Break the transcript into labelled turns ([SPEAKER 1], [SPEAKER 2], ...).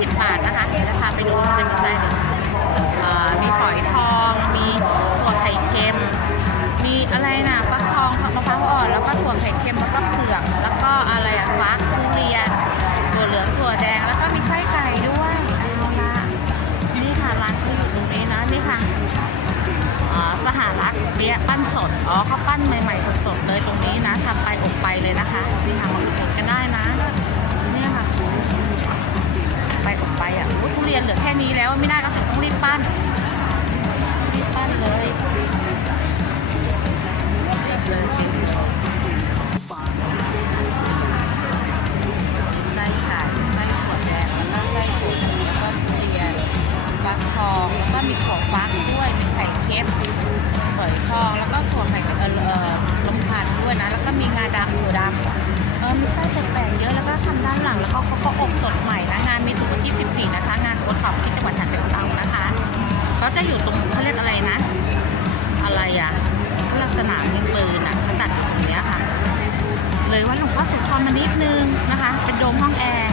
[SPEAKER 1] สิบบาทนะคะจะพาไปดูเต็มไส้เลยเอ่อมีฝอยทอง มีถั่วไข่เค็ม มีอะไรนะฟักทองมะพร้าวอ่อน แล้วก็ถั่วไข่เค็ม แล้วก็เผือก แล้วก็อะไรอะฟักทุเรียนถั่วเหลืองถั่วแดง แล้วก็มีไส้ไก่ด้วยเอาละนี่ค่ะร้านเขาอยู่ตรงนี้นะนี่ค่ะอ๋อสหรัฐเบี้ยปั้นสด อ๋อเขาปั้นใหม่ๆสดๆเลยตรงนี้นะทำไปอบไปเลยนะคะนี่ค่ะมาอุดหนกันได้นะ ยทุเรียนเหลือแค่นี้แล้วไม่น่าก็ต้องรีบปั้นรีบปั้นเลยไส้ไก่ไส้ถั่วแดงแล้วก็ไส้ถั่วเหลืองแล้วก็ทุเรียนฟักทองแล้วก็มีถั่วฟักด้วยมีไข่เค็มฝอยทองแล้วก็ถั่วไข่เออเออลมพันด้วยนะ แล้วก็มีงาดำถั่ว วันที่ 14 นะคะ งานโอท็อปที่จังหวัดฉะเชิงเทรานะคะก็จะอยู่ตรงเขาเรียกอะไรนะ อะไรอะลักษณะยิงปืนอะเขาตัดตรงเนี้ยค่ะ เลยว่าหลวงพ่อสุธรมานิดนึงนะคะ เป็นโดมห้องแอร์